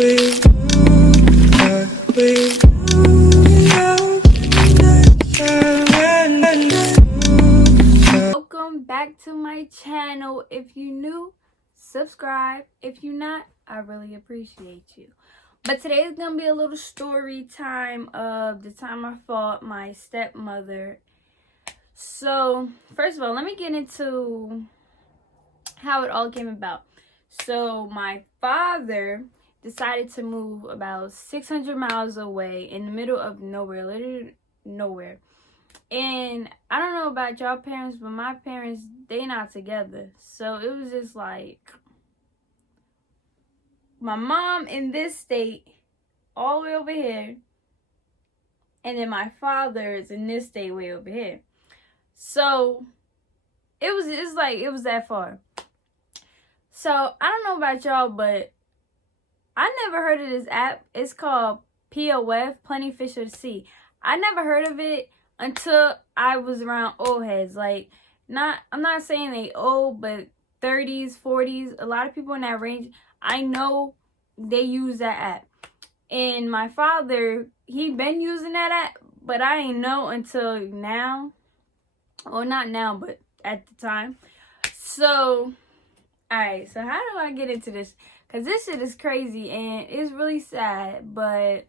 Welcome back to my channel. If you new, subscribe. If you not, I really appreciate you. But today is gonna be a little story time of the time I fought my stepmother. So first of all, let me get into how it all came about. So my father decided to move about 600 miles away in the middle of nowhere, literally nowhere. And I don't know about y'all parents, but my parents, they not together. So it was just like my mom in this state all the way over here, and then my father is in this state way over here. So it was that far. So I don't know about y'all, but I never heard of this app. It's called POF, Plenty Fish of the Sea. I never heard of it until I was around old heads. Like, I'm not saying they old, but 30s, 40s, a lot of people in that range, I know they use that app. And my father, he been using that app, but I ain't know until now. Well, not now, but at the time. So, alright, so how do I get into this? Because this shit is crazy and it's really sad, but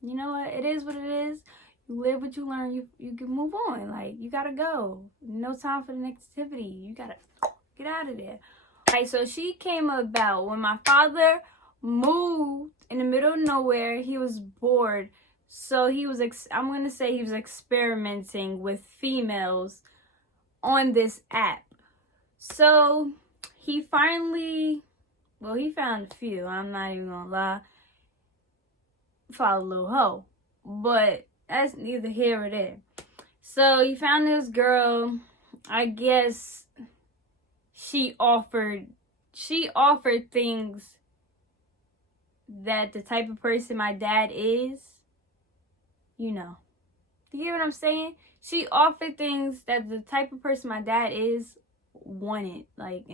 you know what? It is what it is. You live what you learn. You can move on. Like, you gotta go. No time for the negativity. You gotta get out of there. Alright, so she came about when my father moved in the middle of nowhere. He was bored. So he was, I'm going to say he was experimenting with females on this app. So he finally, well, he found a few. I'm not even going to lie. Found a little hoe. But that's neither here or there. So he found this girl. I guess she offered things that the type of person my dad is, you know. Do you hear what I'm saying? She offered things that the type of person my dad is wanted. Like,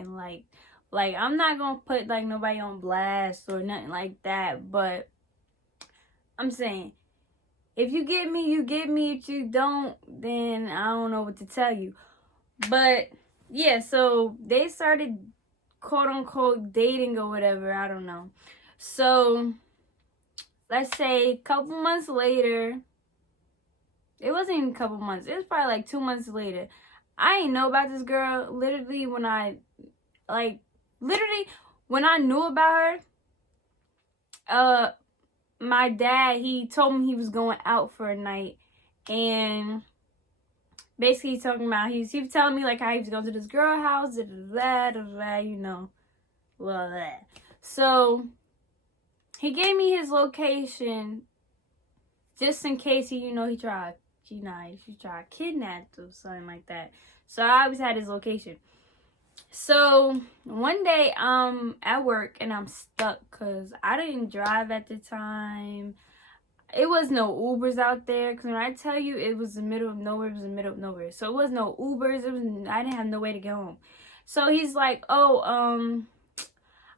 I'm not gonna put like nobody on blast or nothing like that, but I'm saying, if you get me, you get me. If you don't, then I don't know what to tell you. But yeah, so they started quote unquote dating or whatever. I don't know. So let's say a couple months later, it wasn't even a couple months, it was probably like 2 months later. I didn't know about this girl. Literally when I knew about her, my dad, he told me he was going out for a night, and basically he's talking about, he was telling me like how he was going to this girl house, you know, blah, blah. So he gave me his location just in case he tried to kidnap or something like that. So I always had his location. So one day I'm at work and I'm stuck because I didn't drive at the time. It was no Ubers out there, because when I tell you it was the middle of nowhere, it was the middle of nowhere. So it was no Ubers. I didn't have no way to get home. So he's like, oh,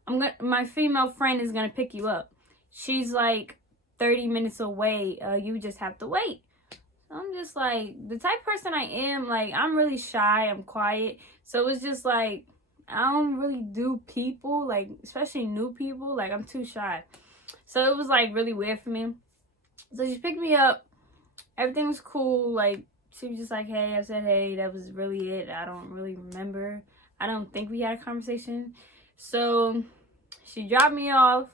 my female friend is gonna pick you up. She's like 30 minutes away. You just have to wait. So I'm just like, the type of person I am, like, I'm really shy, I'm quiet. So it's just like, I don't really do people, like, especially new people. Like, I'm too shy. So it was like really weird for me. So she picked me up. Everything was cool. Like, she was just like, hey. I said, hey. That was really it. I don't really remember. I don't think we had a conversation. So she dropped me off.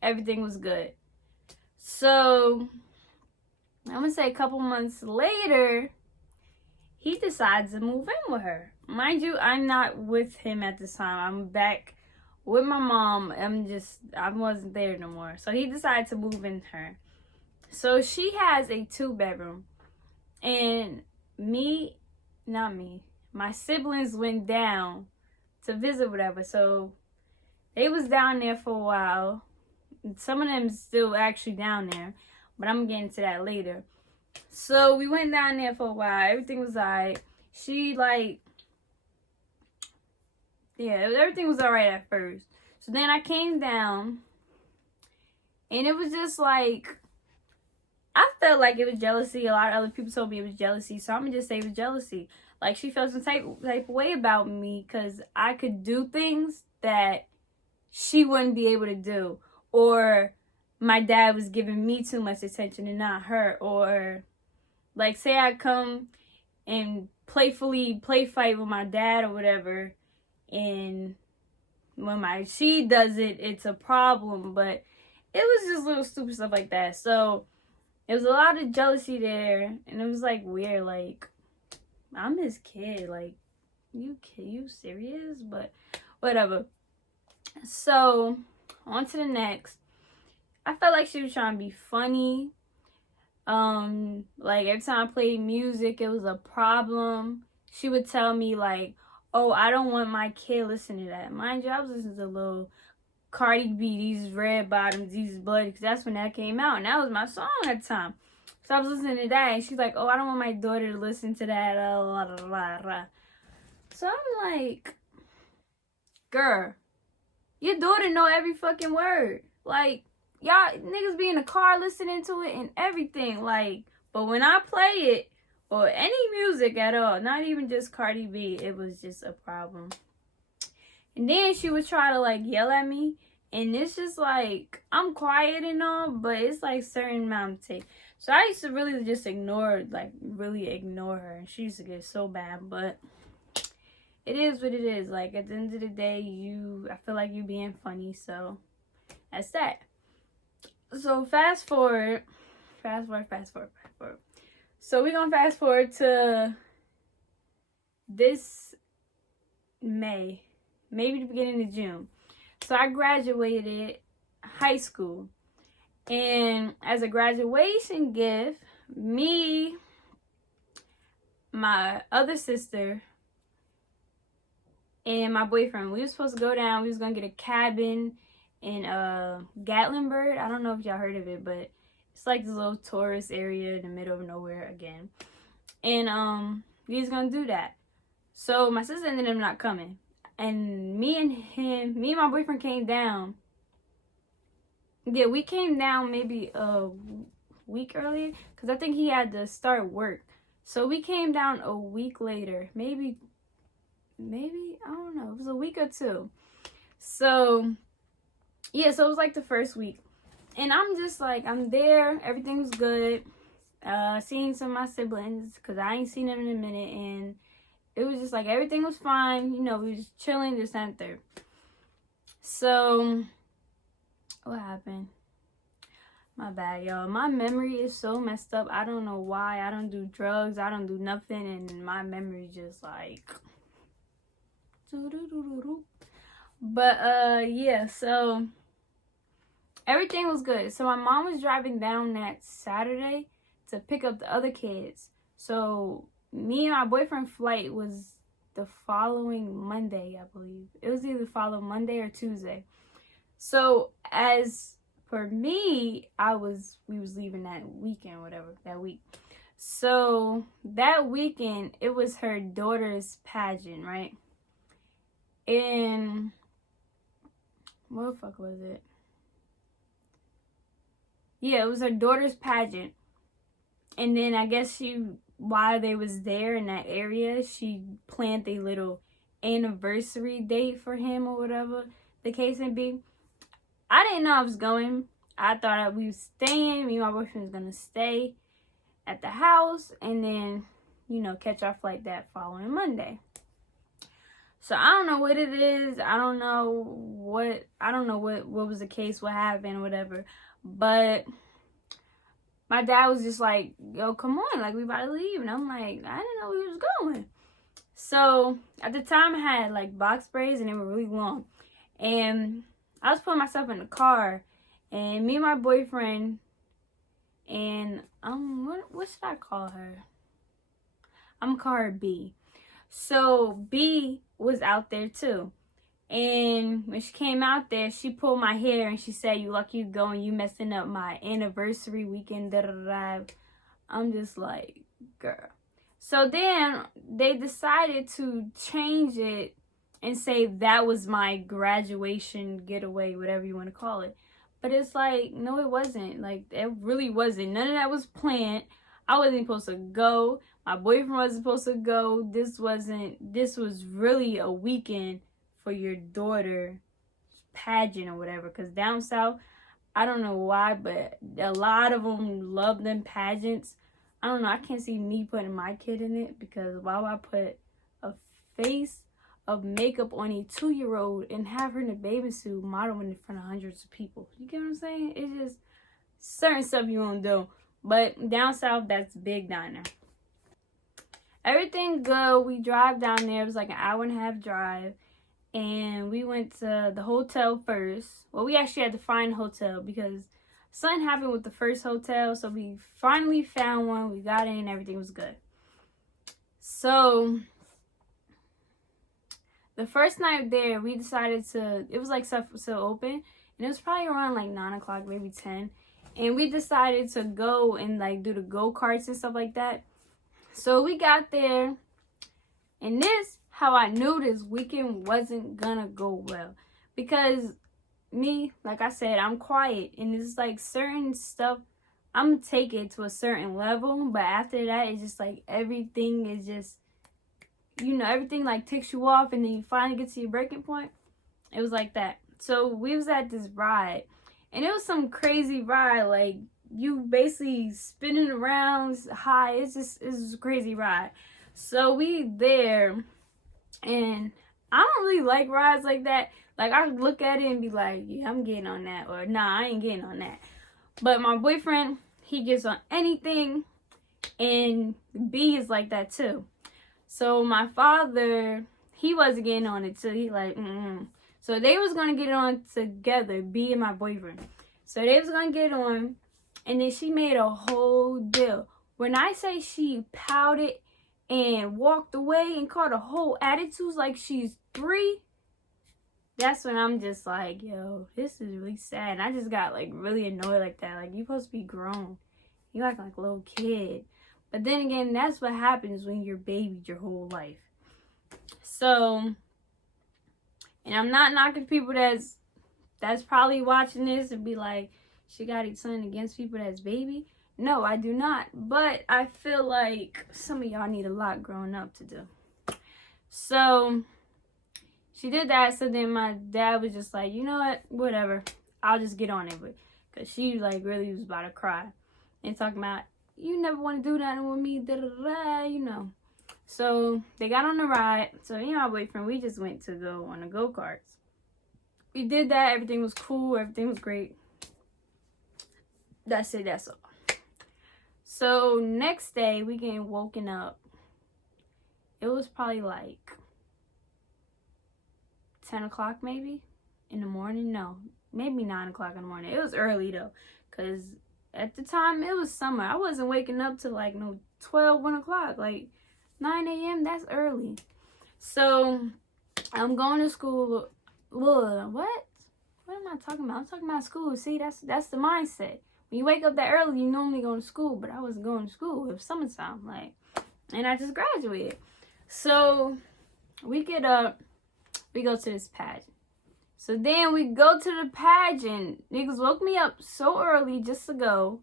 Everything was good. So I'm gonna say a couple months later, he decides to move in with her. Mind you, I'm not with him at this time. I'm back with my mom. I wasn't there no more. So he decided to move in her. So she has a 2-bedroom. And my siblings went down to visit, whatever. So they was down there for a while. Some of them still actually down there, but I'm getting to that later. So we went down there for a while. Everything was alright. Everything was alright at first. So then I came down And it was just like, I felt like it was jealousy. A lot of other people told me it was jealousy. So I'm going to just say it was jealousy. Like, she felt some type of way about me because I could do things that she wouldn't be able to do. Or my dad was giving me too much attention and not her. Or, like, say I come and playfully play fight with my dad or whatever. And when she does it, it's a problem. But it was just little stupid stuff like that. So it was a lot of jealousy there, and it was like weird. Like, I'm his kid. Like, you serious? But whatever. So on to the next. I felt like she was trying to be funny. Like every time I played music, it was a problem. She would tell me like, "Oh, I don't want my kid listening to that." Mind you, I was listening to little Cardi B, These Red Bottoms, These Blood, because that's when that came out, and that was my song at the time. So I was listening to that, and she's like, "Oh, I don't want my daughter to listen to that." So I'm like, girl, your daughter know every fucking word. Like, y'all niggas be in the car listening to it and everything. Like, but when I play it, or any music at all, not even just Cardi B, it was just a problem. And then she would try to like yell at me. And it's just like, I'm quiet and all, but it's like certain amount of take. So I used to really just really ignore her. And she used to get so bad. But it is what it is. Like, at the end of the day, I feel like you being funny. So that's that. So fast forward. So we're going to fast forward to this May. Maybe the beginning of June. So I graduated high school. And as a graduation gift, me, my other sister, and my boyfriend, we were supposed to go down. We was going to get a cabin in Gatlinburg. I don't know if y'all heard of it, but it's like this little tourist area in the middle of nowhere again. And we was going to do that. So my sister ended up not coming. And me and my boyfriend came down. Yeah, we came down maybe a week earlier. Because I think he had to start work. So we came down a week later. Maybe, I don't know. It was a week or two. So, yeah, so it was like the first week. And I'm just like, I'm there. Everything was good. Seeing some of my siblings. Because I ain't seen them in a minute. And it was just like everything was fine. You know, we was chilling, this and that. So, what happened? My bad, y'all. My memory is so messed up. I don't know why. I don't do drugs. I don't do nothing. And my memory just like... But, yeah. So, everything was good. So, my mom was driving down that Saturday to pick up the other kids. So, me and my boyfriend's flight was the following Monday, I believe. It was either following Monday or Tuesday. So as for me, we was leaving that weekend, that week. So that weekend, it was her daughter's pageant, right? And what the fuck was it? Yeah, it was her daughter's pageant. And then I guess while they was there in that area, she planned a little anniversary date for him or whatever the case may be. I didn't know I was going. I thought we was staying. Me and my boyfriend was going to stay at the house and then, catch our flight that following Monday. So I don't know what it is. I don't know what was the case, what happened, whatever. But my dad was just like, yo, come on, like, we about to leave. And I'm like, I didn't know we was going. So, at the time, I had, like, box braids, and they were really long. And I was putting myself in the car, and me and my boyfriend, and, what should I call her? I'm going to call her B. So, B was out there, too. And when she came out there, she pulled my hair and she said, "You lucky you going, you messing up my anniversary weekend, da da da." I'm just like, girl. So then they decided to change it and say that was my graduation getaway, whatever you want to call it. But it's like, no, it wasn't. Like, it really wasn't. None of that was planned. I wasn't supposed to go. My boyfriend wasn't supposed to go. This was really a weekend for your daughter pageant or whatever. Because down south, I don't know why, but a lot of them love them pageants. I don't know. I can't see me putting my kid in it, because why would I put a face of makeup on a 2-year-old and have her in a bathing suit modeling in front of hundreds of people? You get what I'm saying? It's just certain stuff you won't do. But down south, that's big down there. Everything good. We drive down there. It was like an 1.5-hour drive. And we went to the hotel first. Well, we actually had to find a hotel because something happened with the first hotel. So we finally found one. We got in. Everything was good. So the first night there, we decided to, it was like stuff still open. And it was probably around like 9 o'clock, maybe 10. And we decided to go and like do the go-karts and stuff like that. So we got there. And this, how I knew this weekend wasn't gonna go well. Because me, like I said, I'm quiet. And it's like certain stuff, I'm gonna take it to a certain level. But after that, it's just like everything is just, you know, everything like ticks you off. And then you finally get to your breaking point. It was like that. So we was at this ride. And it was some crazy ride. Like, you basically spinning around high. It's a crazy ride. So we there. And I don't really like rides like that. Like, I look at it and be like, yeah, I'm getting on that. Or, nah, I ain't getting on that. But my boyfriend, he gets on anything. And B is like that, too. So my father, he wasn't getting on it, too. He like, So they was going to get on together, B and my boyfriend. So they was going to get on. And then she made a whole deal. When I say she pouted and walked away and caught a whole attitude like she's 3, that's when I'm just like, yo, this is really sad. And I just got like really annoyed like that. Like, you supposed to be grown. You act like a little kid. But then again, that's what happens when you're babied your whole life. So, and I'm not knocking people that's probably watching this and be like, she got something against people that's baby. No, I do not. But I feel like some of y'all need a lot growing up to do. So she did that. So then my dad was just like, you know what? Whatever. I'll just get on it. Because she like really was about to cry. And talking about, you never want to do nothing with me. Da, da, da, you know. So they got on the ride. So me and my boyfriend, we just went to go on the go-karts. We did that. Everything was cool. Everything was great. That's it. That's all. So next day, we getting woken up. It was probably like 10 o'clock maybe in the morning. No, maybe 9 o'clock in the morning. It was early though, because at the time it was summer. I wasn't waking up till like 12, 1 o'clock. Like 9 a.m. That's early. So I'm going to school. What? What am I talking about? I'm talking about school. See, that's the mindset. When you wake up that early, you normally go to school, but I wasn't going to school. It was summertime, like, and I just graduated. So we get up, we go to this pageant. So then we go to the pageant. Niggas woke me up so early just to go.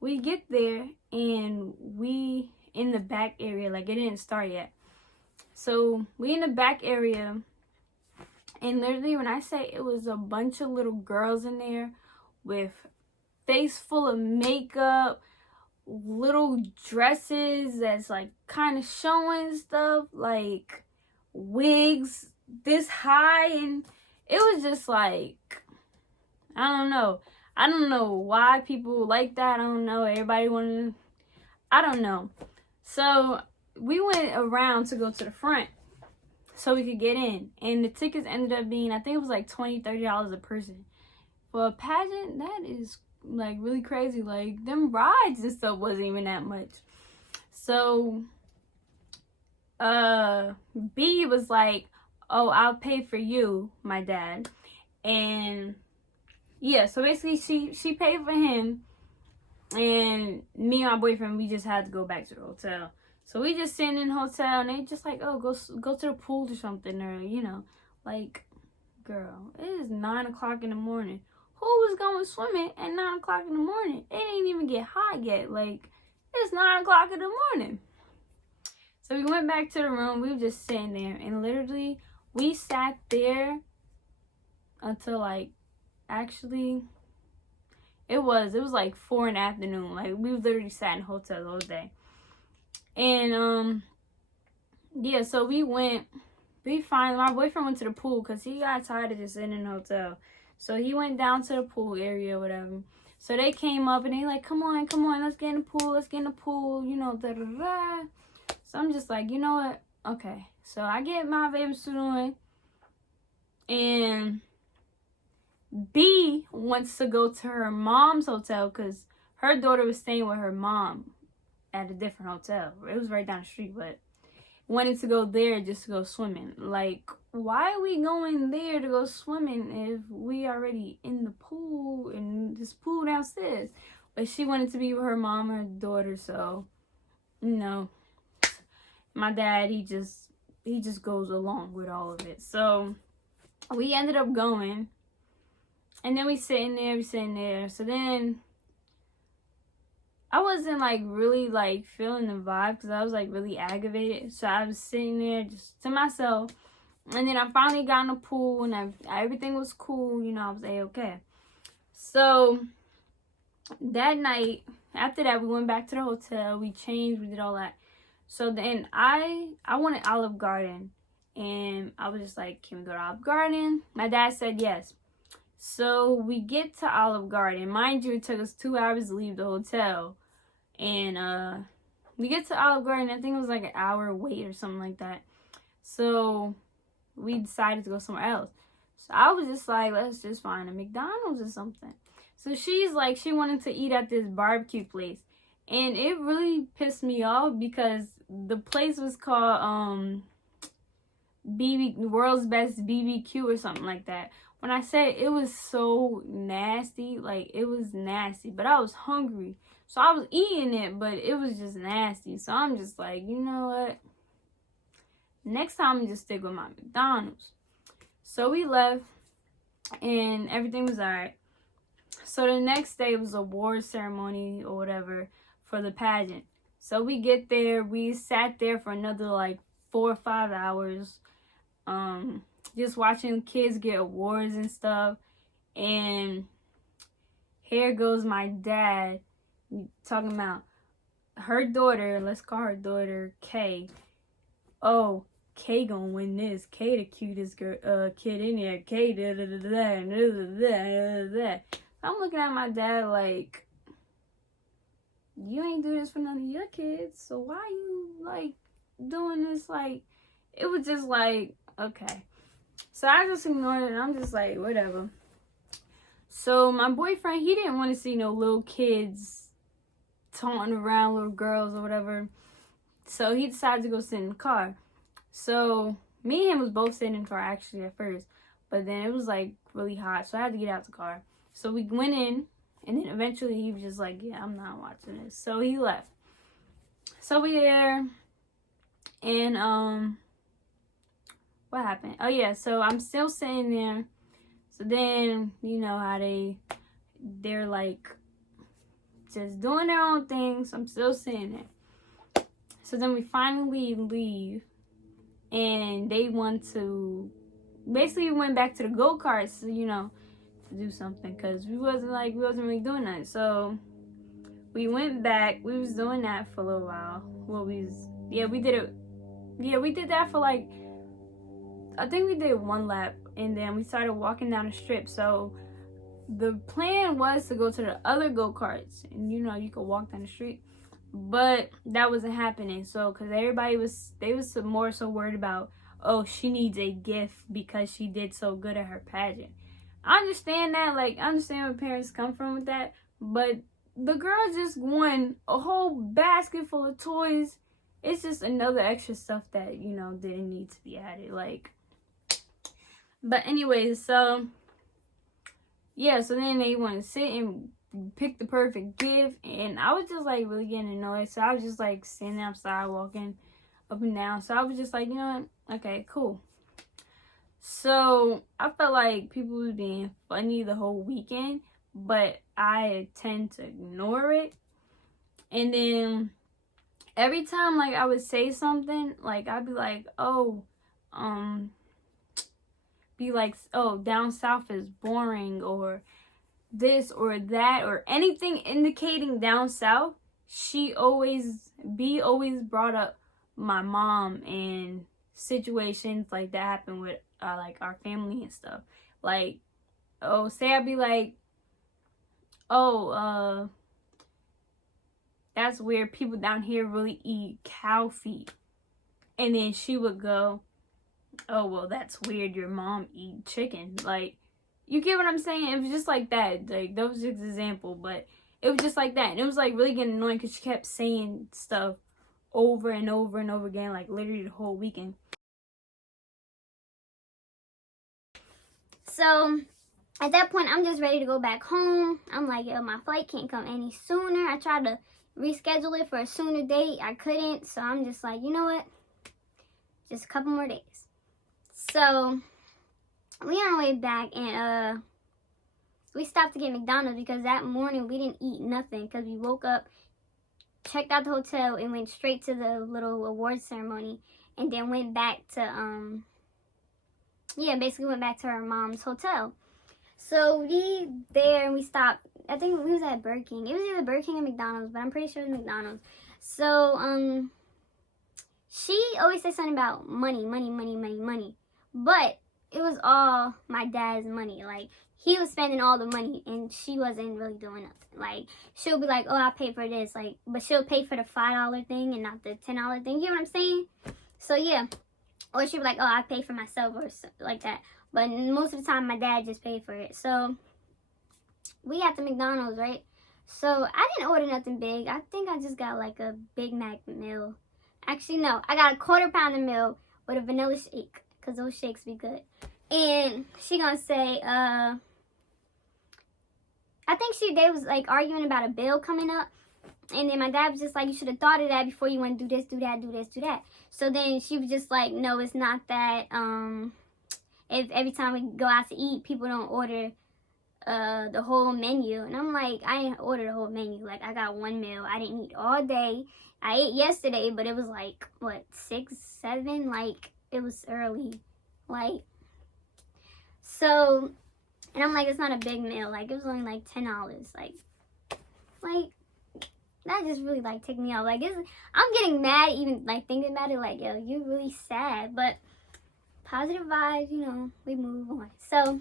We get there and we in the back area, like it didn't start yet. So we in the back area, and literally when I say it was a bunch of little girls in there with face full of makeup, little dresses that's like kind of showing stuff, like wigs this high, and it was just like, I don't know why people like that. I don't know. Everybody wanted, I don't know. So we went around to go to the front so we could get in, and the tickets ended up being, I think it was like $20-$30 a person. For a pageant, that is like really crazy. Like, them rides and stuff wasn't even that much. So B was like, oh, I'll pay for you, my dad. And yeah, so basically she paid for him, and me and my boyfriend, we just had to go back to the hotel. So we just sitting in the hotel, and they just like, oh, go to the pool or something, or, you know, like, girl, it is 9 o'clock in the morning. Who was going swimming at 9 o'clock in the morning? It ain't even get hot yet. Like, it's 9 o'clock in the morning. So we went back to the room. We were just sitting there. And literally, we sat there until, like, actually, it was like 4 in the afternoon. Like, we literally sat in the hotel the whole day. And, yeah, so my boyfriend went to the pool because he got tired of just sitting in the hotel. So he went down to the pool area or whatever. So they came up and they like, come on, let's get in the pool, you know, da da da. So I'm just like, you know what? Okay. So I get my bathing suit on. And B wants to go to her mom's hotel because her daughter was staying with her mom at a different hotel. It was right down the street, but wanted to go there just to go swimming. Like, why are we going there to go swimming if we already in the pool and this pool downstairs? But she wanted to be with her mom and her daughter, so, you know, my dad, he just goes along with all of it. So we ended up going, and then we sitting there. So then I wasn't like really like feeling the vibe because I was like really aggravated. So I was sitting there just to myself. And then I finally got in the pool and everything was cool. You know, I was okay. So that night, after that, we went back to the hotel. We changed. We did all that. So then I wanted Olive Garden. And I was just like, can we go to Olive Garden? My dad said yes. So we get to Olive Garden. Mind you, it took us 2 hours to leave the hotel. And we get to Olive Garden. I think it was like an hour wait or something like that. So we decided to go somewhere else. So I was just like, let's just find a McDonald's or something. So she's like, she wanted to eat at this barbecue place. And it really pissed me off because the place was called World's Best BBQ or something like that. When I said it was so nasty, like it was nasty, but I was hungry. So I was eating it, but it was just nasty. So I'm just like, you know what? Next time I'm just stick with my McDonald's. So we left and everything was alright. So the next day was a award ceremony or whatever for the pageant. So we get there, we sat there for another like 4 or 5 hours. Just watching kids get awards and stuff. And here goes my dad talking about her daughter. Let's call her daughter Kay. Oh, Kay gonna win this. Kay the cutest girl, kid in there. Kay da da da da da da da. I'm looking at my dad like, you ain't do this for none of your kids. So why you like doing this? Like, it was just like, okay. So I just ignored it and I'm just like, whatever. So my boyfriend, he didn't want to see no little kids taunting around little girls or whatever. So he decided to go sit in the car. So me and him was both sitting in the car actually at first. But then it was like really hot. So I had to get out the car. So we went in and then eventually he was just like, yeah, I'm not watching this. So he left. So we there and what happened? Oh yeah, so I'm still sitting there. So then, you know how they're like just doing their own thing. So I'm still sitting there. So then we finally leave and they want to basically went back to the go-karts, you know, to do something because we wasn't really doing that. So we went back. We was doing that for a little while. We did that for like, I think we did 1 lap and then we started walking down the strip. So the plan was to go to the other go-karts and you know, you could walk down the street, but that wasn't happening. So because they was more so worried about, oh, she needs a gift because she did so good at her pageant. I understand that, like, I understand where parents come from with that, but the girl just won a whole basket full of toys. It's just another extra stuff that, you know, didn't need to be added, like. But anyways, so yeah, so then they want to sit and pick the perfect gift, and I was just like really getting annoyed. So I was just like standing outside, walking up and down. So I was just like, you know what? Okay, cool. So I felt like people was being funny the whole weekend, but I tend to ignore it. And then every time like I would say something, like I'd be like, oh, down south is boring, or this or that, or anything indicating down south. B always brought up my mom and situations like that happen with like our family and stuff. Like, oh, say I'd be like, oh, that's weird, people down here really eat cow feet. And then she would go, oh, well, that's weird, your mom eat chicken. Like, you get what I'm saying? It was just like that. Like, that was just an example, but it was just like that. And it was like really getting annoying because she kept saying stuff over and over and over again, like literally the whole weekend. So at that point, I'm just ready to go back home. I'm like, yo, my flight can't come any sooner. I tried to reschedule it for a sooner date. I couldn't. So I'm just like, you know what? Just a couple more days. So we on our way back, and we stopped to get McDonald's because that morning we didn't eat nothing because we woke up, checked out the hotel, and went straight to the little award ceremony, and then went back to basically went back to our mom's hotel. So we there, and we stopped. I think we was at Burger King. It was either Burger King or McDonald's, but I'm pretty sure it was McDonald's. So she always says something about money, but it was all my dad's money. Like, he was spending all the money, and she wasn't really doing nothing. Like, she'll be like, oh, I'll pay for this. Like, but she'll pay for the $5 thing and not the $10 thing. You know what I'm saying? So, yeah. Or she'll be like, oh, I'll pay for myself or like that. But most of the time, my dad just paid for it. So, we got the McDonald's, right? So, I didn't order nothing big. I think I just got, like, a Big Mac meal. Actually, no. I got a quarter pounder meal with a vanilla shake, because those shakes be good. And she gonna say, I think they was like arguing about a bill coming up. And then my dad was just like, you should have thought of that before you went to do this, do that, do this, do that. So then she was just like, no, it's not that. If every time we go out to eat, people don't order the whole menu. And I'm like, I didn't order the whole menu. Like, I got one meal. I didn't eat all day. I ate yesterday, but it was like, what, 6, 7? Like, it was early. Like, so, and I'm like, it's not a big meal. Like, it was only like $10. Like, that just really, like, ticked me off. Like, I'm getting mad even, like, thinking about it. Like, yo, you're really sad. But positive vibes, you know, we move on. So,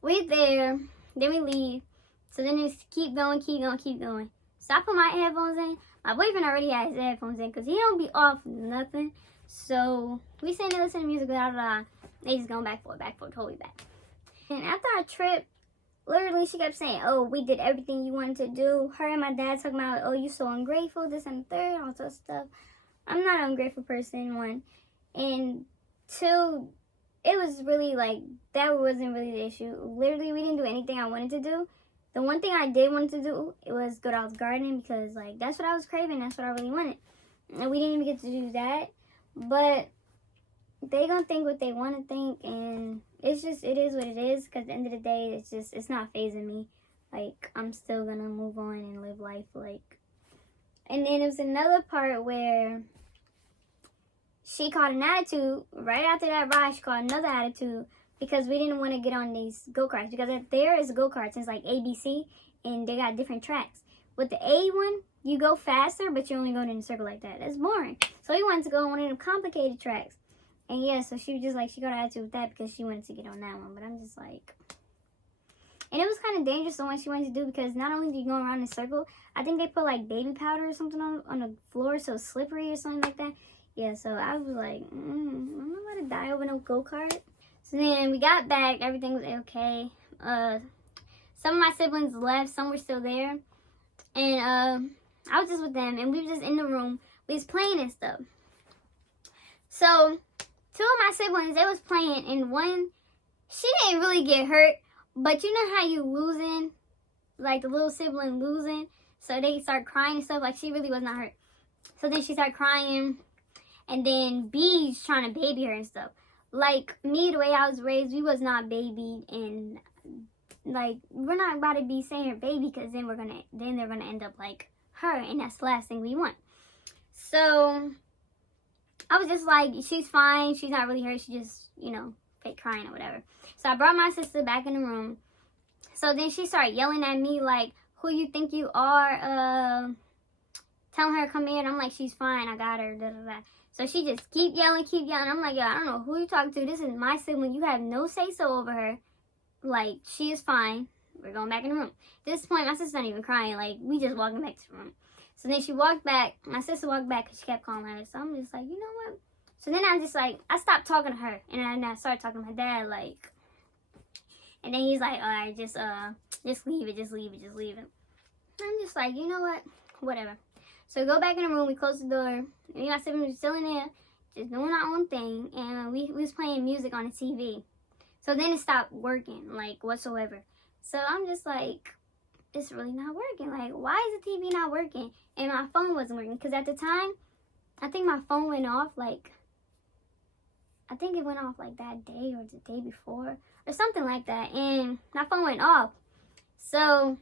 we're there. Then we leave. So then it's keep going. So I put my headphones in. My boyfriend already has his headphones in because he don't be off nothing. So we sitting there listening to music, blah, blah, blah. They just going back forth, totally back. And after our trip, literally she kept saying, oh, we did everything you wanted to do. Her and my dad talking about, oh, you so ungrateful, this and the third, all that stuff. I'm not an ungrateful person, one. And two, it was really like, that wasn't really the issue. Literally, we didn't do anything I wanted to do. The one thing I did want to do, it was go out gardening because, like, that's what I was craving. That's what I really wanted. And we didn't even get to do that. But they gonna think what they want to think, and it's just, it is what it is, because at the end of the day, it's not phasing me. Like, I'm still gonna move on and live life, like. And then it was another part where she caught an attitude. Right after that ride, she caught another attitude because we didn't want to get on these go-karts, because there is go-karts, it's like ABC, and they got different tracks. With the A one, you go faster, but you're only going in a circle like that. That's boring. So we wanted to go on one of them complicated tracks. And yeah, so she was just like, she got an attitude with that because she wanted to get on that one. But I'm just like, and it was kind of dangerous the one she wanted to do, because not only do you go around in a circle, I think they put like baby powder or something on the floor so it's slippery or something like that. Yeah, so I was like, I'm not about to die over no go-kart. So then we got back, everything was okay. Some of my siblings left, some were still there. And I was just with them, and we were just in the room. We was playing and stuff. So 2 of my siblings, they was playing, and one, she didn't really get hurt, but you know how you losing, like the little sibling losing, so they start crying and stuff. Like, she really was not hurt. So then she started crying, and then B's trying to baby her and stuff. like me, the way I was raised, we was not babied, and like we're not about to be saying her baby, because then they're gonna end up like her, and that's the last thing we want. So I was just like, she's fine, she's not really hurt, she just, you know, fake crying or whatever. So I brought my sister back in the room. So then she started yelling at me like, who you think you are, telling her to come here. And I'm like, she's fine, I got her, da da da. So she just keep yelling. I'm like, yo, I don't know who you talking to, this is my sibling, you have no say so over her. Like, she is fine, we're going back in the room. At this point, my sister's not even crying, like, we just walking back to the room. So then she walked back, my sister walked back because she kept calling her. So I'm just like, you know what? So then I just like, I stopped talking to her, and I started talking to my dad, like, and then he's like, all right, just leave it. I'm just like, you know what? Whatever. So we go back in the room, we close the door, me and my siblings were still in there, just doing our own thing, and we was playing music on the TV. So then it stopped working, like, whatsoever. So I'm just like, it's really not working. Like, why is the TV not working? And my phone wasn't working, because at the time, I think my phone went off, like, I think it went off, like, that day or the day before, or something like that, and my phone went off. So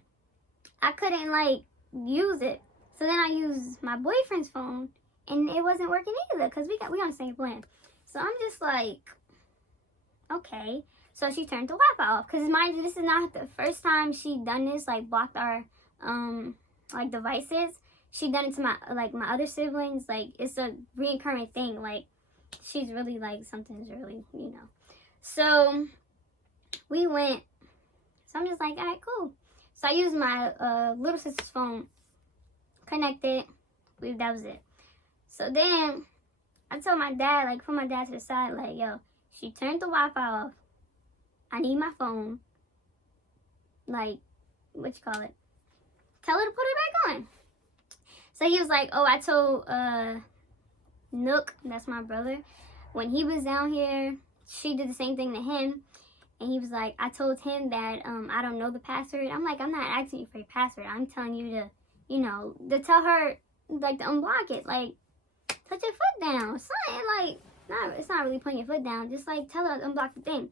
I couldn't, like, use it. So then I used my boyfriend's phone, and it wasn't working either, because we on the same plan. So I'm just like, okay. So she turned the Wi-Fi off, because mind you, this is not the first time she done this, like, blocked our, like, devices. She done it to my other siblings. Like, it's a reoccurring thing. Like, she's really, like, something's really, you know. So we went, so I'm just like, all right, cool. So I used my little sister's phone, connected, that was it. So then I told my dad, like, put my dad to the side, like, yo, she turned the Wi-Fi off. I need my phone. Like, what you call it? Tell her to put it back on. So he was like, oh, I told Nook, that's my brother, when he was down here, she did the same thing to him. And he was like, I told him that I don't know the password. I'm like, I'm not asking you for your password. I'm telling you to, you know, to tell her, like, to unblock it. Like, put your foot down. Something, like, it's not really putting your foot down. Just, like, tell her to unblock the thing.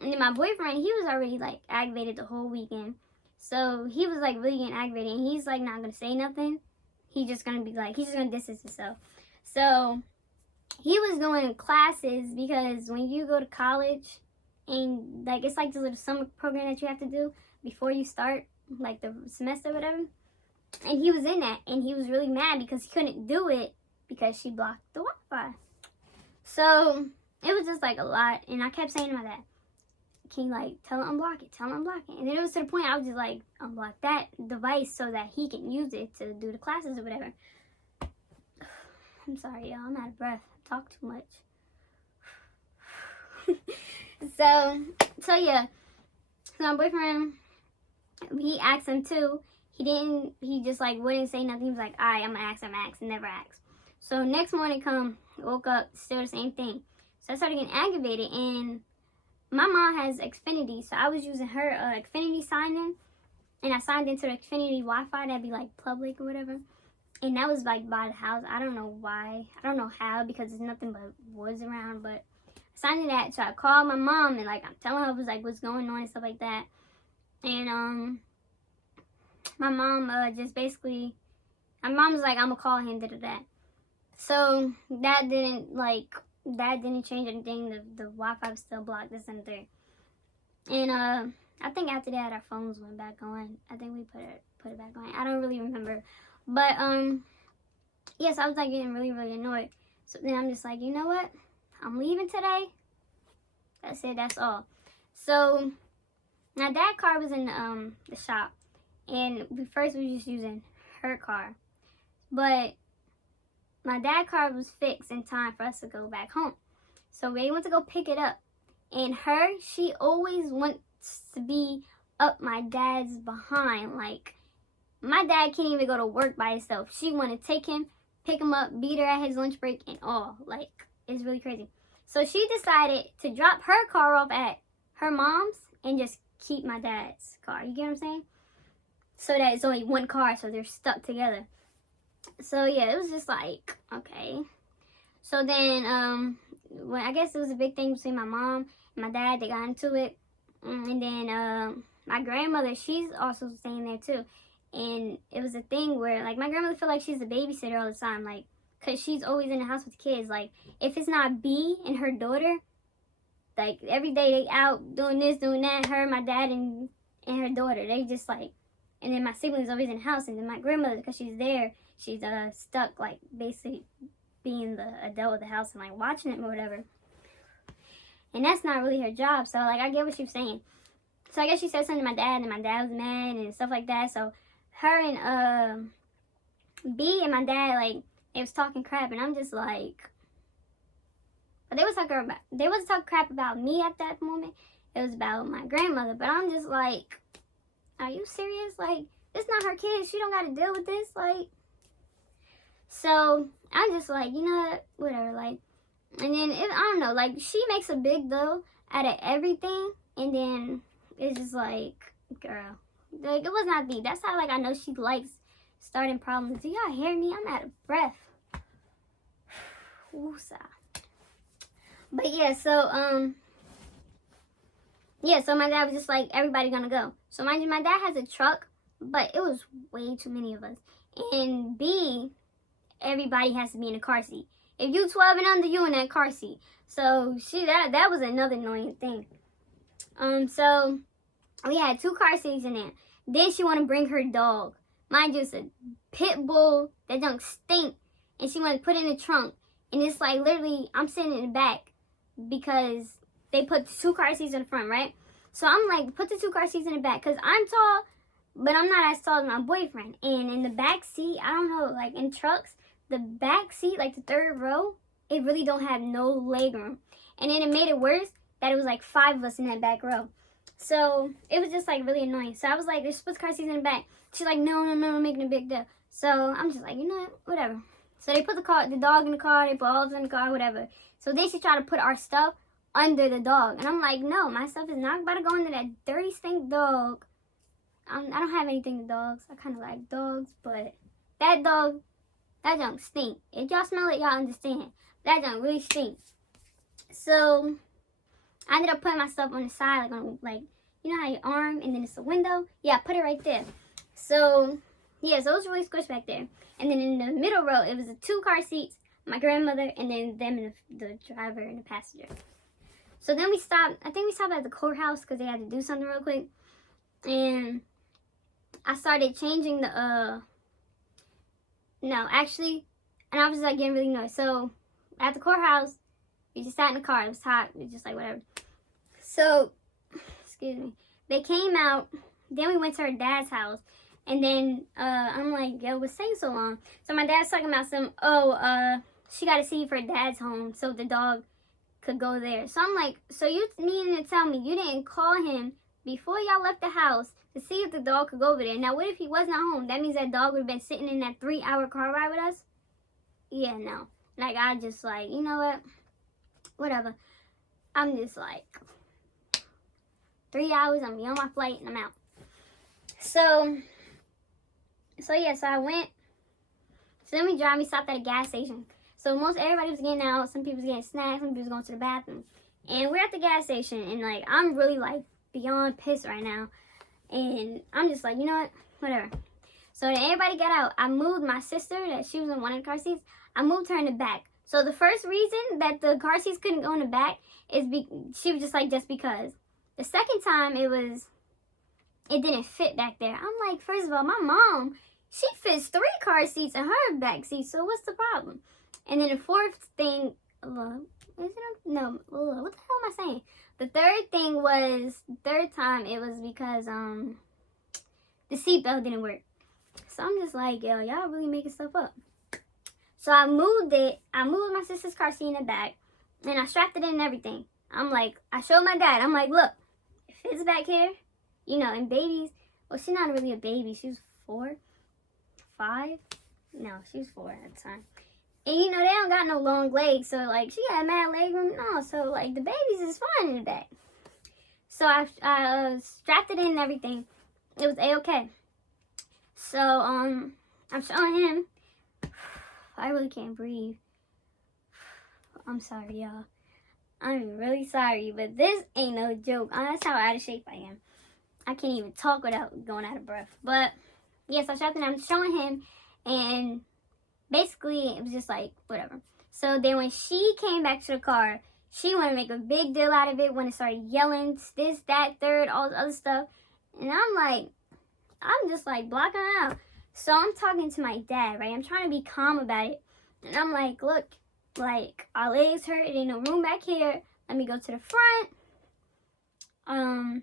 And then my boyfriend, he was already, like, aggravated the whole weekend. So he was, like, really getting aggravated. And he's, like, not going to say nothing. He's just going to be, like, he's just going to distance himself. So he was doing classes, because when you go to college, and, like, it's, like, this little summer program that you have to do before you start, like, the semester or whatever. And he was in that, and he was really mad because he couldn't do it because she blocked the Wi-Fi. So it was just, like, a lot. And I kept saying to my dad, can you, like, tell her unblock it, And then it was to the point I was just, like, unblock that device so that he can use it to do the classes or whatever. I'm sorry, y'all. I'm out of breath. I talk too much. So yeah. So my boyfriend, he asked him too. He just, like, wouldn't say nothing. He was like, all right, I'm gonna ask, and never asked. So next morning woke up, still the same thing. So I started getting aggravated, and my mom has Xfinity, so I was using her Xfinity sign-in, and I signed into the Xfinity Wi-Fi that'd be, like, public or whatever. And that was, like, by the house. I don't know why. I don't know how, because there's nothing but woods around, but I signed into that. So I called my mom, and, like, I'm telling her, like, what's going on and stuff like that. And, my mom just basically, my mom's like, I'm gonna call him, da-da-da. So that didn't change anything. The Wi-Fi was still blocked, this and that. And I think after that our phones went back on. I think we put it back on. I don't really remember. But yes, I was, like, getting really, really annoyed. So then I'm just like, you know what? I'm leaving today. That's it, that's all. So my dad's car was in the shop. And first we were just using her car. But my dad's car was fixed in time for us to go back home. So we went to go pick it up. And she always wants to be up my dad's behind. Like, my dad can't even go to work by himself. She want to take him, pick him up, beat her at his lunch break, and all. Like, it's really crazy. So she decided to drop her car off at her mom's and just keep my dad's car. You get what I'm saying? So that it's only one car, so they're stuck together. So yeah, it was just like, okay. So then when I guess it was a big thing between my mom and my dad. They got into it. And then my grandmother, she's also staying there too. And it was a thing where, like, my grandmother feel like she's a babysitter all the time, like, because she's always in the house with kids. Like, if it's not B and her daughter, like, every day they out doing this, doing that, her, my dad, and her daughter. They just, like, and then my siblings always in the house. And then my grandmother, because she's there, she's stuck, like, basically being the adult of the house and, like, watching it or whatever. And that's not really her job. So, like, I get what she was saying. So, I guess she said something to my dad, and my dad was mad and stuff like that. So, her and B and my dad, like, they was talking crap. And I'm just like... But they wasn't talking crap about me at that moment. It was about my grandmother. But I'm just like, are you serious? Like, it's not her kid. She don't got to deal with this. Like, so I'm just like, you know what? Whatever. Like, and then, I don't know. Like, she makes a big deal out of everything. And then it's just like, girl. Like, it was not deep. That's how, like, I know she likes starting problems. Do y'all hear me? I'm out of breath. Woosah. But yeah, so my dad was just like, everybody gonna go. So mind you, my dad has a truck, but it was way too many of us. And B, everybody has to be in a car seat. If you 12 and under, you in that car seat. So that was another annoying thing. So we had 2 car seats in there. Then she want to bring her dog. Mind you, it's a pit bull that don't stink, and she want to put it in the trunk. And it's like literally, I'm sitting in the back because they put 2 car seats in the front, right? So I'm like, put the 2 car seats in the back because I'm tall, but I'm not as tall as my boyfriend. And in the back seat, I don't know, like in trucks, the back seat, like the 3rd row, it really don't have no leg room. And then it made it worse that it was like 5 of us in that back row. So it was just like really annoying. So I was like, there's split car seats in the back. She's like, no, I'm making a big deal. So I'm just like, you know what, whatever. So they put the dog in the car, they put all of us in the car, whatever. So they should try to put our stuff under the dog. And I'm like, no, my stuff is not about to go under that dirty stink dog. I don't have anything with dogs. I kind of like dogs, but that junk stink. If y'all smell it, y'all understand. That junk really stinks. So I ended up putting my stuff on the side, like you know how your arm and then it's a window? Yeah, put it right there. So yeah, so it was really squished back there. And then in the middle row, it was the 2 car seats, my grandmother, and then them and the driver and the passenger. So then we stopped. I think we stopped at the courthouse because they had to do something real quick. And I started changing the, and I was just like getting really annoyed. So at the courthouse, we just sat in the car. It was hot. It was just like whatever. So, excuse me. They came out. Then we went to her dad's house. And then I'm like, yo, what's taking so long? So my dad's talking about she got to see if her dad's home so the dog could go there. So I'm like, so you meaning to tell me you didn't call him before y'all left the house to see if the dog could go over there? Now, what if he was not home? That means that dog would have been sitting in that 3-hour car ride with us? Yeah, no. Like, I just like, you know what? Whatever. I'm just like, 3 hours, I'm going to be on my flight and I'm out. So yeah, so I went. So then we stopped at a gas station. So most everybody was getting out. Some people was getting snacks. Some people was going to the bathroom. And we're at the gas station. And, like, I'm really, like, beyond pissed right now. And I'm just like, you know what? Whatever. So then everybody got out. I moved my sister, that she was in one of the car seats. I moved her in the back. So the first reason that the car seats couldn't go in the back is she was just like, just because. The second time it didn't fit back there. I'm like, first of all, my mom, she fits 3 car seats in her back seat. So what's the problem? And then the fourth thing, what the hell am I saying? The third time it was because the seatbelt didn't work. So I'm just like, yo, y'all really making stuff up. So I moved my sister's car seat in the back, and I strapped it in and everything. I'm like, I showed my dad. I'm like, look, it fits back here. You know, and babies, well, she's not really a baby. She was 4, 5. No, she was 4 at the time. And, you know, they don't got no long legs. So, like, she got mad leg room. No, so, like, the babies is fine in the back. So, I strapped it in and everything. It was A-okay. So, I'm showing him. I really can't breathe. I'm sorry, y'all. I'm really sorry, but this ain't no joke. That's how out of shape I am. I can't even talk without going out of breath. But yeah, so I'm showing him, and basically it was just like whatever. So then when she came back to the car, she wanted to make a big deal out of it, when it started yelling this, that, third, all this other stuff. And I'm just like blocking her out. So I'm talking to my dad, right? I'm trying to be calm about it. And I'm like, look, like, our legs hurt. It ain't no room back here. Let me go to the front. And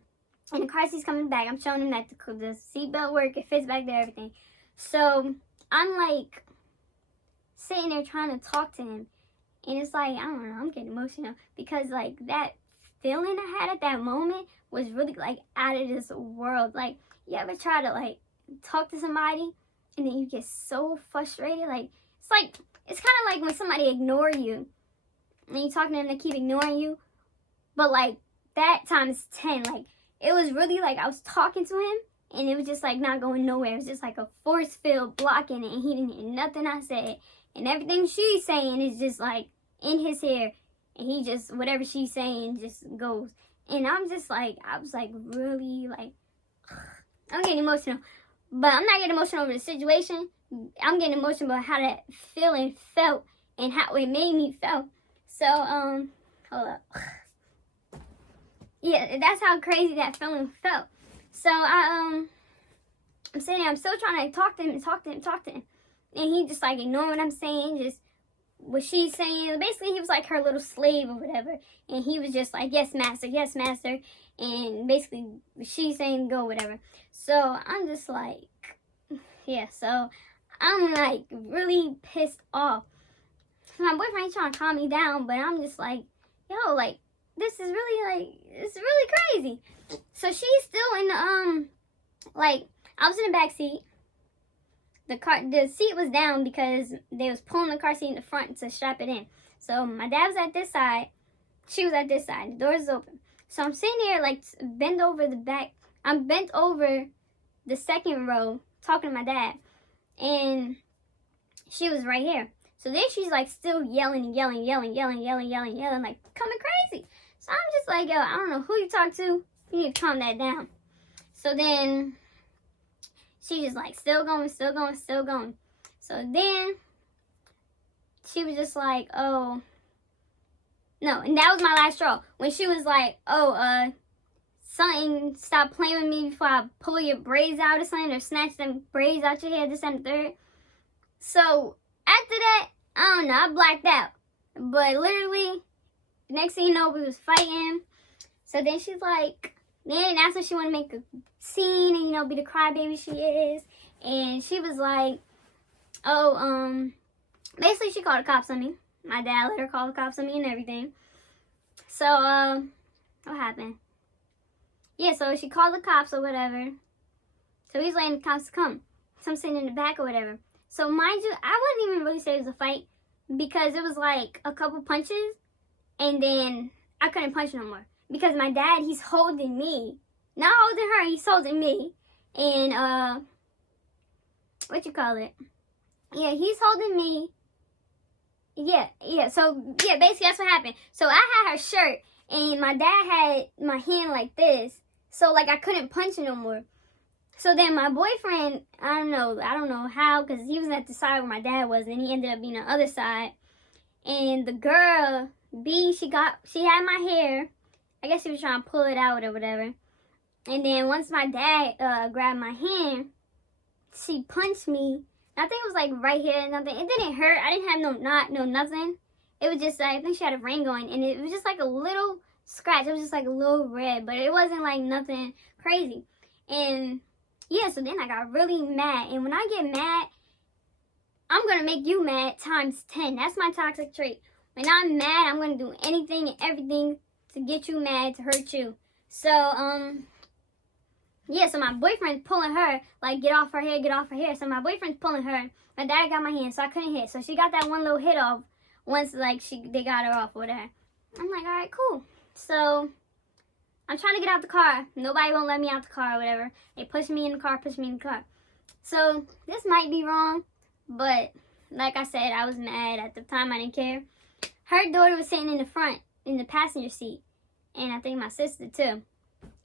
the car seat's coming back. I'm showing him that the seatbelt work. It fits back there, everything. So I'm like sitting there trying to talk to him. And it's like, I don't know, I'm getting emotional. Because like that feeling I had at that moment was really like out of this world. Like, you ever try to like talk to somebody and then you get so frustrated? Like, it's kind of like when somebody ignore you and you talking to them, they keep ignoring you. But like that times 10, like it was really like I was talking to him and it was just like not going nowhere. It was just like a force field blocking it, and he didn't hear nothing I said. And everything she's saying is just like in his hair, and he just, whatever she's saying just goes. And I'm just like, I was like really like, I'm getting emotional. But I'm not getting emotional over the situation. I'm getting emotional about how that feeling felt and how it made me feel. So, hold up. Yeah, that's how crazy that feeling felt. So, I'm sitting there, I'm still trying to talk to him. And he just like ignoring what I'm saying, just what she's saying. Basically, he was like her little slave or whatever. And he was just like, yes, master, yes, master. And basically, she's saying go, whatever. So, I'm just like, yeah, so I'm like really pissed off. My boyfriend's trying to calm me down, but I'm just like, yo, like, this is really like, it's really crazy. So she's still in the, like, I was in the back seat. The seat was down because they was pulling the car seat in the front to strap it in. So my dad was at this side, she was at this side. The door's open. So I'm sitting here like bent over the back. I'm bent over the second row talking to my dad, and she was right here. So then she's like still yelling, like coming crazy. So I'm just like, yo, I don't know who you talk to. You need to calm that down. So then she just like still going. So then she was just like, oh, no. And that was my last straw. When she was like, oh, something, stop playing with me before I pull your braids out or something, or snatch them braids out your hair, this and the third. So after that, I don't know, I blacked out. But literally, the next thing you know, we was fighting. So then she's like, then that's when she want to make a scene and, you know, be the crybaby she is. And she was like, oh, basically she called the cops on me. My dad let her call the cops on me and everything. So, what happened? Yeah, so she called the cops or whatever. So he's letting the cops come. So I'm sitting in the back or whatever. So mind you, I wouldn't even really say it was a fight, because it was like a couple punches and then I couldn't punch no more. Because my dad, he's holding me. Not holding her, he's holding me. And, what you call it? Yeah, he's holding me. Yeah, so, yeah, basically that's what happened. So I had her shirt, and my dad had my hand like this. So, like, I couldn't punch her no more. So then my boyfriend, I don't know how, because he was at the side where my dad was, and he ended up being on the other side. And the girl, B, she had my hair. I guess she was trying to pull it out or whatever. And then once my dad grabbed my hand, she punched me. I think it was like right here and nothing. It didn't hurt. I didn't have no knot, no nothing. It was just, I think she had a ring going, and it was just like a little scratch. It was just like a little red, but it wasn't like nothing crazy. And yeah, so then I got really mad. And when I get mad, I'm going to make you mad times 10. That's my toxic trait. When I'm mad, I'm going to do anything and everything to get you mad, to hurt you. So, yeah, so my boyfriend's pulling her, like, get off her hair. So my boyfriend's pulling her. My dad got my hand, so I couldn't hit. So she got that one little hit off once, like, they got her off or whatever. I'm like, all right, cool. So I'm trying to get out the car. Nobody won't let me out the car or whatever. They push me in the car. So this might be wrong, but like I said, I was mad. At the time, I didn't care. Her daughter was sitting in the front, in the passenger seat, and I think my sister too.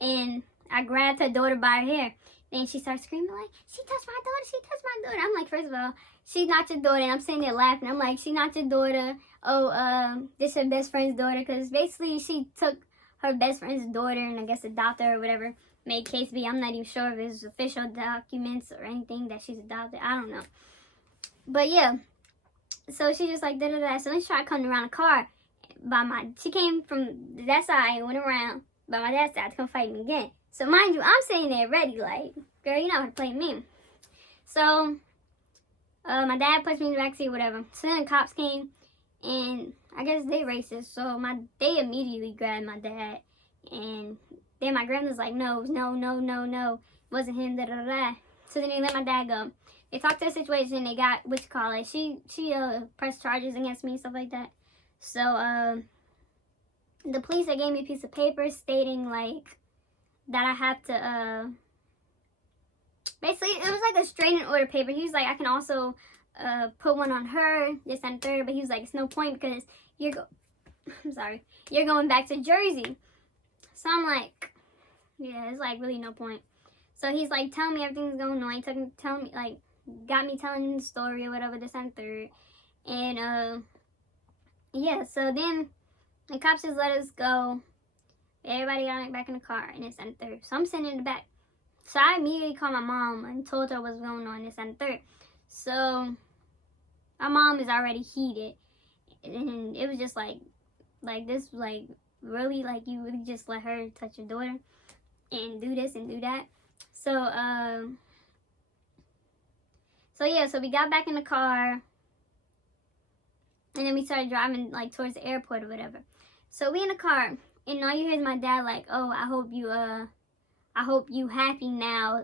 And I grabbed her daughter by her hair. Then she starts screaming like, she touched my daughter, she touched my daughter. I'm like, first of all, she's not your daughter. And I'm sitting there laughing. I'm like, she's not your daughter. Oh, this her best friend's daughter. Because basically she took her best friend's daughter and I guess adopted her or whatever. Made case be. I'm not even sure if it's official documents or anything that she's adopted. I don't know. But yeah. So she just like da-da-da. So then she tried coming around the car. She came from that side and went around by my dad's side to come fight me again. So mind you, I'm sitting there ready, like, girl, you're not gonna play me. So, my dad pushed me in the backseat, whatever. So then the cops came, and I guess they racist. So they immediately grabbed my dad, and then my grandma's like, no, it wasn't him, da-da-da-da. So then they let my dad go. They talked to the situation, they got, she pressed charges against me and stuff like that. So, the police, they gave me a piece of paper stating, like, that I have to, basically, it was like a straight and order paper. He was like, I can also, put one on her, this and third, but he was like, it's no point because you're going back to Jersey. So I'm like, yeah, it's like really no point. So he's like, tell me everything's going on. He telling me, like, got me telling him the story or whatever, this and third. And, yeah, so then the cops just let us go. Everybody got back in the car and this and third. So I'm sitting in the back. So I immediately called my mom and told her what's going on, this and third. So my mom is already heated. And it was just like this, like, really, like, you really just let her touch your daughter and do this and do that. So, yeah, so we got back in the car. And then we started driving, like, towards the airport or whatever. So we in the car. And all you hear is my dad like, oh, I hope you happy now.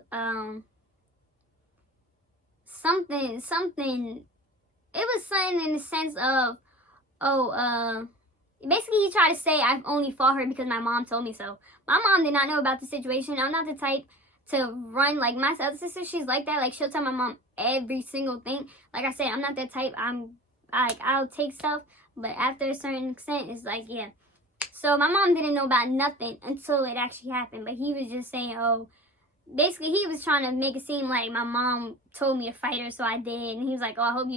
Something. It was something in the sense of, basically he tried to say I only fought her because my mom told me so. My mom did not know about the situation. I'm not the type to run, like my other sister, she's like that. Like she'll tell my mom every single thing. Like I said, I'm not that type. I'll take stuff, but after a certain extent, it's like, yeah. So my mom didn't know about nothing until it actually happened. But he was just saying, basically he was trying to make it seem like my mom told me to fight her, so I did. And he was like, I hope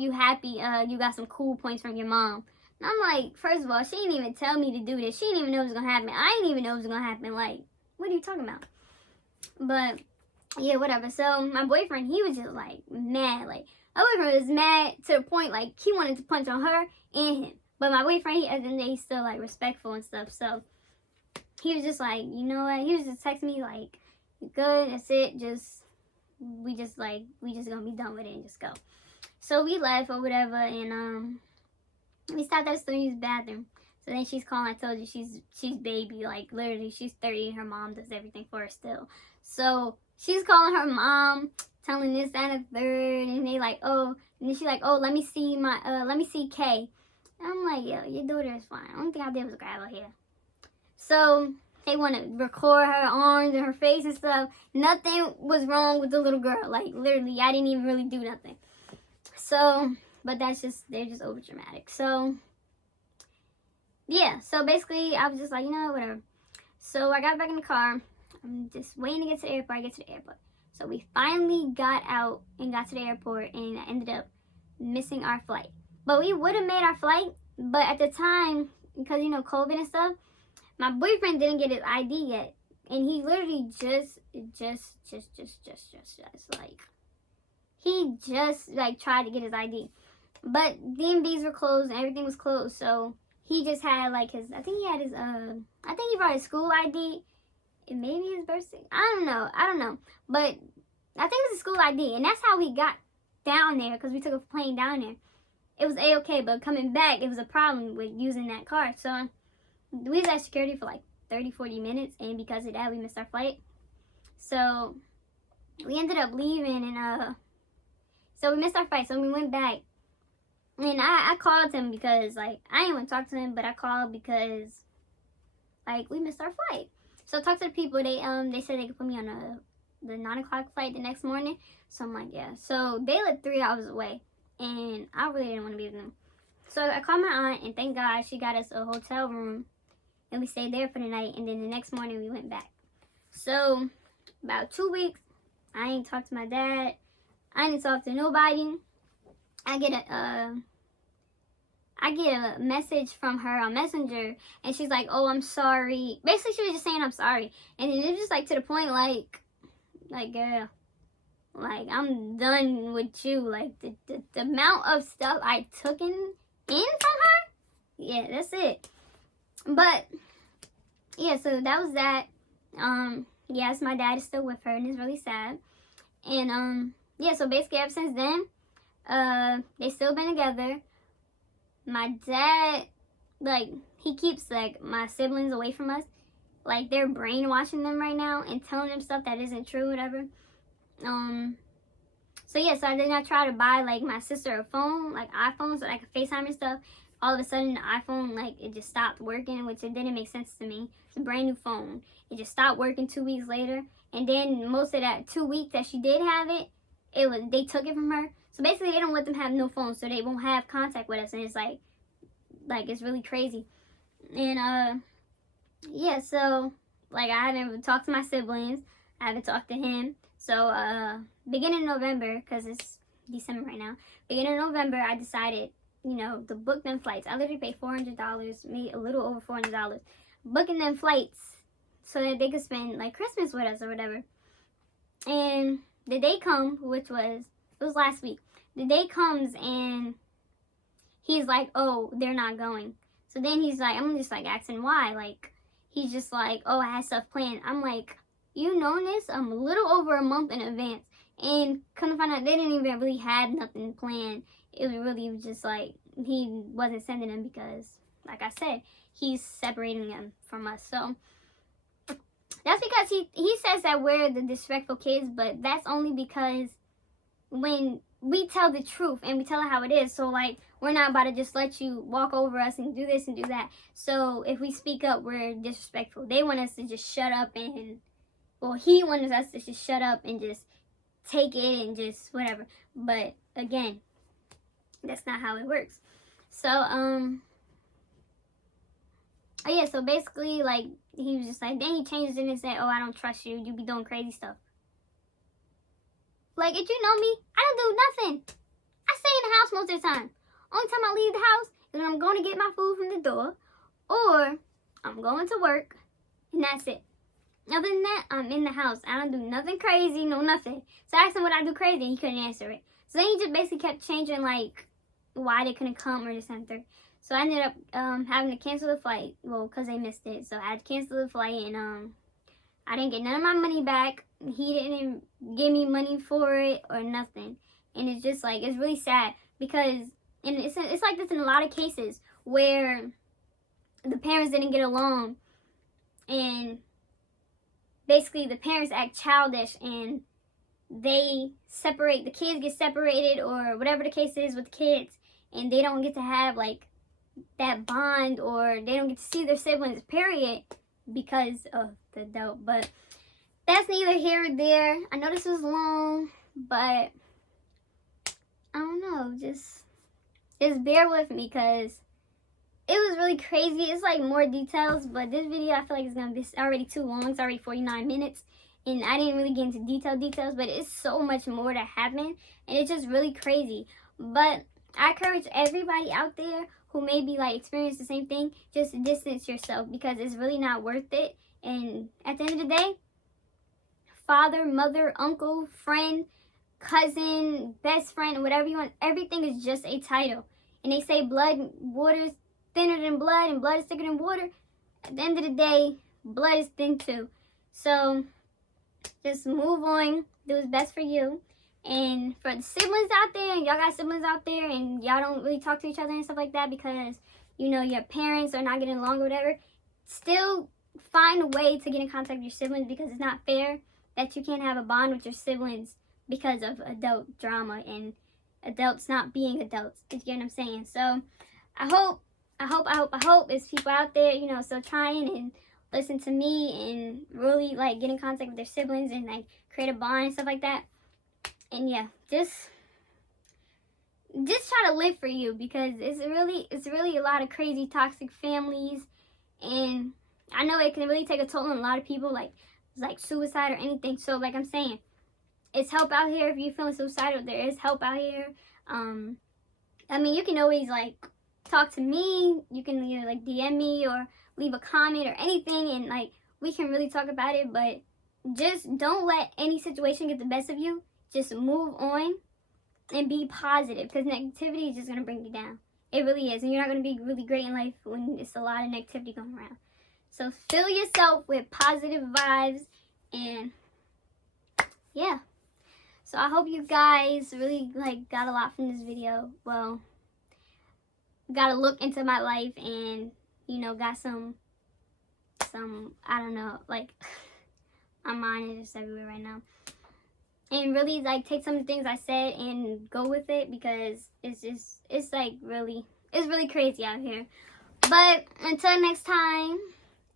you happy, you got some cool points from your mom. And I'm like, first of all, she didn't even tell me to do this. She didn't even know it was going to happen. I didn't even know it was going to happen. Like, what are you talking about? But, yeah, whatever. So my boyfriend, he was just like mad. Like, my boyfriend was mad to the point, like, he wanted to punch on her and him. But my boyfriend, at the end of the day, he's still, like, respectful and stuff. So, he was just like, you know what? He was just texting me, like, good, that's it. We just gonna be done with it and just go. So, we left or whatever. And, we stopped at Stoney's bathroom. So, then she's calling. I told you, she's baby. Like, literally, she's 30. Her mom does everything for her still. So, she's calling her mom, telling this, that, and the third. And they like, and then she's like, let me see Kay. I'm like, yo, your daughter is fine. The only thing I did was grab her hair. So, they want to record her arms and her face and stuff. Nothing was wrong with the little girl. Like, literally, I didn't even really do nothing. So, but they're just over dramatic. So, yeah. So, basically, I was just like, you know, whatever. So, I got back in the car. I'm just waiting to get to the airport. So, we finally got out and got to the airport and I ended up missing our flight. But we would have made our flight, but at the time, because, you know, COVID and stuff, my boyfriend didn't get his ID yet. And he literally like, tried to get his ID. But DMVs were closed and everything was closed. So, he just had, like, I think he brought his school ID. And maybe his birthday. I don't know. But I think it was his school ID. And that's how we got down there, because we took a plane down there. It was A-okay, but coming back, it was a problem with using that card. So, we was at security for like 30-40 minutes, and because of that, we missed our flight. So, we ended up leaving, and, so we missed our flight, so we went back. And I called him because, like, I didn't want to talk to him, but I called because, like, we missed our flight. So, I talked to the people, they said they could put me on the 9 o'clock flight the next morning. So, I'm like, yeah. So, they lived 3 hours away. And I really didn't want to be with them. So I called my aunt, and thank God she got us a hotel room, and we stayed there for the night, and then the next morning we went back. So about 2 weeks, I ain't talked to my dad. I didn't talk to nobody. I get a message from her on Messenger, and she's like, "Oh, I'm sorry." Basically, she was just saying, "I'm sorry," and then it was just like to the point, like girl, like I'm done with you. Like the amount of stuff I took in from her, yeah, that's it. But yeah, so that was that. Yes, my dad is still with her, and it's really sad. And yeah, so basically ever since then, they still been together. My dad, like, he keeps, like, my siblings away from us. Like, they're brainwashing them right now and telling them stuff that isn't true, whatever. So yeah, so then I try to buy, like, my sister a phone, like, iPhone, so I could FaceTime and stuff. All of a sudden, the iPhone, like, it just stopped working, which it didn't make sense to me. It's a brand new phone. It just stopped working 2 weeks later. And then most of that 2 weeks that she did have it, they took it from her. So basically, they don't let them have no phone, so they won't have contact with us. And it's like it's really crazy. And yeah, so like I haven't talked to my siblings. I haven't talked to him. So beginning of November, because it's December right now, beginning of November, I decided, you know, to book them flights. I literally paid $400, maybe a little over $400, booking them flights so that they could spend like Christmas with us or whatever. And the day comes, which was, it was last week. The day comes and he's like, "Oh, they're not going." So then he's like, I'm just like asking why. Like, he's just like, "Oh, I had stuff planned." I'm like, "You know this? A little over a month in advance." And couldn't find out they didn't even really have nothing planned. It was really just like he wasn't sending them because, like I said, he's separating them from us. So that's because he says that we're the disrespectful kids, but that's only because when we tell the truth and we tell it how it is. So like, we're not about to just let you walk over us and do this and do that. So if we speak up, we're disrespectful. They want us to just shut up and, well, he wanted us to just shut up and just take it and just whatever. But again, that's not how it works. So oh yeah, so basically, like, he was just like, then he changes it and said, "Oh, I don't trust you. You be doing crazy stuff." Like, if you know me, I don't do nothing. I stay in the house most of the time. Only time I leave the house is when I'm going to get my food from the door, or I'm going to work, and that's it. Other than that, I'm in the house. I don't do nothing crazy, no nothing. So I asked him what I do crazy, and he couldn't answer it. So then he just basically kept changing, like, why they couldn't come or this and third. So I ended up having to cancel the flight, well, because they missed it. So I had to cancel the flight, and I didn't get none of my money back. He didn't give me money for it or nothing. And it's just like, it's really sad because, and it's like this in a lot of cases where the parents didn't get along and basically the parents act childish and they separate, the kids get separated or whatever the case is with the kids, and they don't get to have like that bond, or they don't get to see their siblings, period, because of the adult. But that's neither here or there. I know this was long, but I don't know, just bear with me because it was really crazy. It's like more details, but this video I feel like it's gonna be already too long. It's already 49 minutes, and I didn't really get into details, but it's so much more that happened, and it's just really crazy. But I encourage everybody out there who maybe like experience the same thing, just distance yourself because it's really not worth it. And at the end of the day, father, mother, uncle, friend, cousin, best friend, whatever you want, everything is just a title. And they say water is thinner than blood and blood is thicker than water. At the end of the day, blood is thin too. So just move on, do what's best for you. And for the siblings out there, and y'all got siblings out there, and y'all don't really talk to each other and stuff like that because, you know, your parents are not getting along or whatever, still find a way to get in contact with your siblings because it's not fair that you can't have a bond with your siblings because of adult drama and adults not being adults. You get what I'm saying? So I hope it's people out there, you know, still trying and listen to me and really like get in contact with their siblings and like create a bond and stuff like that. And yeah, just just try to live for you, because it's really a lot of crazy toxic families, and I know it can really take a toll on a lot of people, like suicide or anything. So like I'm saying, it's help out here. If you're feeling suicidal, there is help out here. I mean, you can always like talk to me. You can either like DM me or leave a comment or anything, and like we can really talk about it. But just don't let any situation get the best of you. Just move on and be positive, because negativity is just gonna bring you down. It really is, and you're not gonna be really great in life when it's a lot of negativity going around. So fill yourself with positive vibes, and yeah. So I hope you guys really like got a lot from this video. Well, got a look into my life, and you know, got some I don't know, like my mind is just everywhere right now. And really like take some things I said and go with it, because it's really crazy out here. But until next time,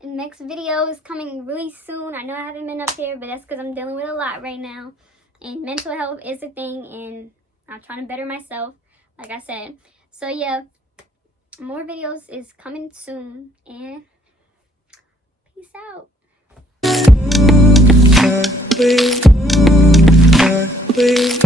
the next video is coming really soon. I know I haven't been up here, but that's because I'm dealing with a lot right now. And mental health is a thing, and I'm trying to better myself, like I said. So yeah, more videos is coming soon, and peace out. Please.